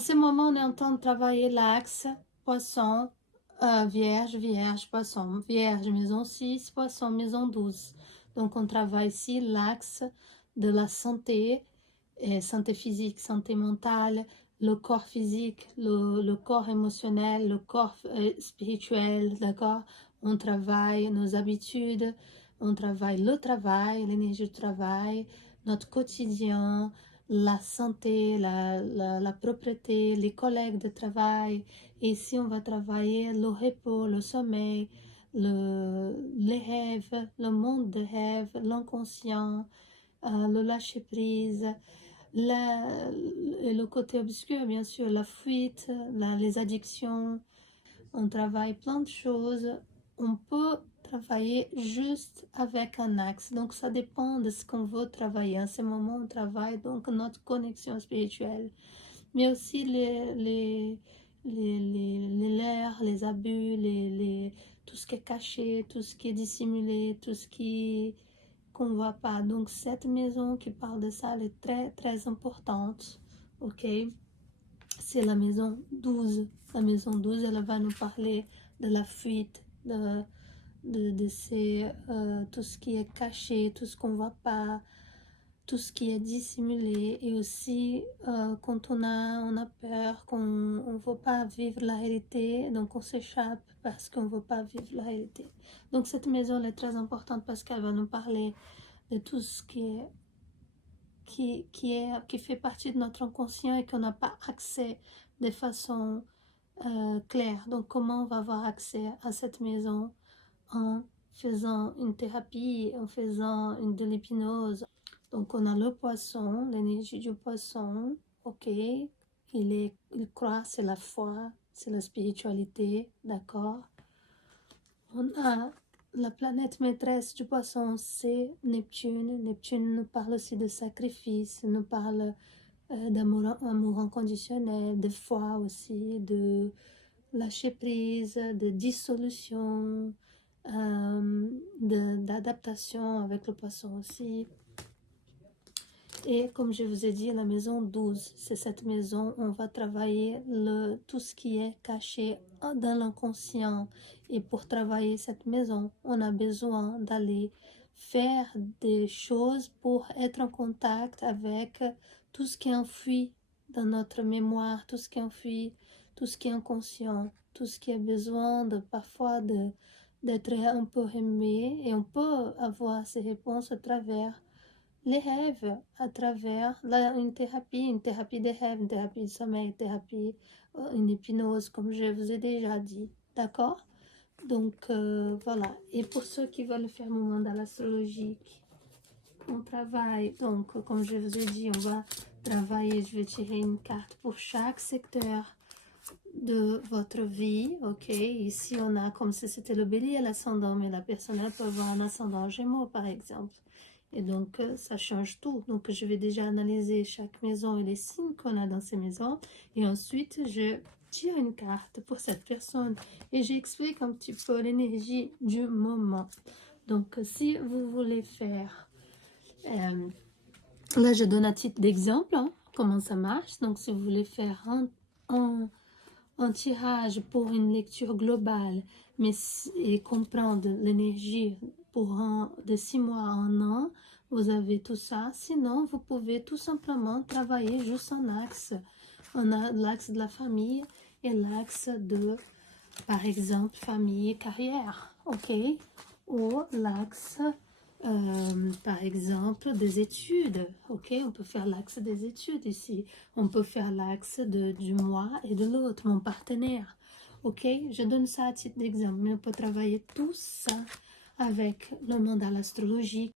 ce moment, on est en train de travailler l'axe poisson, vierge, vierge, poisson, vierge, maison 6, poisson, maison 12. Donc, on travaille ici l'axe de la santé, santé physique, santé mentale, le corps physique, le corps émotionnel, le corps spirituel, d'accord? On travaille nos habitudes, on travaille le travail, l'énergie du travail, notre quotidien, la santé, la propreté, les collègues de travail. Et ici, on va travailler le repos, le sommeil, les rêves, le monde de rêves, l'inconscient, le lâcher-prise, le côté obscur, bien sûr, la fuite, les addictions. On travaille plein de choses. On peut travailler juste avec un axe. Donc, ça dépend de ce qu'on veut travailler. En ce moment, on travaille donc notre connexion spirituelle. Mais aussi les leurres, les abus, tout ce qui est caché, tout ce qui est dissimulé, tout ce qui qu'on ne voit pas. Donc, cette maison qui parle de ça, elle est très, très importante. OK? C'est la maison 12. La maison 12, elle va nous parler de la fuite, de tout ce qui est caché, tout ce qu'on ne voit pas, tout ce qui est dissimulé. Et aussi, quand on a peur, qu'on ne veut pas vivre la réalité, donc on s'échappe parce qu'on ne veut pas vivre la réalité. Donc cette maison, elle est très importante parce qu'elle va nous parler de tout ce qui fait partie de notre inconscient et qu'on n'a pas accès de façon claire. Donc comment on va avoir accès à cette maison? En faisant une thérapie, en faisant de l'hypnose. Donc on a le poisson, l'énergie du poisson, ok, il croit, c'est la foi, c'est la spiritualité, d'accord. On a la planète maîtresse du poisson, c'est Neptune. Neptune nous parle aussi de sacrifice, nous parle d'amour inconditionnel, de foi aussi, de lâcher prise, de dissolution, d'adaptation avec le poisson aussi. Et comme je vous ai dit, la maison 12, c'est cette maison où on va travailler tout ce qui est caché dans l'inconscient. Et pour travailler cette maison, on a besoin d'aller faire des choses pour être en contact avec tout ce qui est enfoui dans notre mémoire, tout ce qui est enfoui, tout ce qui est inconscient, tout ce qui a besoin parfois d'être un peu aimé. Et on peut avoir ces réponses à travers les rêves, à travers une thérapie des rêves, une thérapie du sommeil, une thérapie, une hypnose, comme je vous ai déjà dit. D'accord? Donc, voilà. Et pour ceux qui veulent faire mon mandala astrologique, on travaille. Donc, comme je vous ai dit, on va travailler. Je vais tirer une carte pour chaque secteur de votre vie. Ok? Ici, on a comme si c'était le bélier, l'ascendant, mais la personne peut avoir un ascendant gémeaux, par exemple. Et donc, ça change tout. Donc, je vais déjà analyser chaque maison et les signes qu'on a dans ces maisons. Et ensuite, je tire une carte pour cette personne. Et j'explique un petit peu l'énergie du moment. Donc, si vous voulez faire... là, je donne à titre d'exemple comment ça marche. Donc, si vous voulez faire un tirage pour une lecture globale et comprendre l'énergie de 6 mois à 1 an, vous avez tout ça. Sinon, vous pouvez tout simplement travailler juste en axe. On a l'axe de la famille et l'axe de, par exemple, famille et carrière, ok? Ou l'axe, par exemple, des études, ok? On peut faire l'axe des études ici. On peut faire l'axe du moi et de l'autre, mon partenaire, ok? Je donne ça à titre d'exemple, mais on peut travailler tout ça avec le mandala astrologique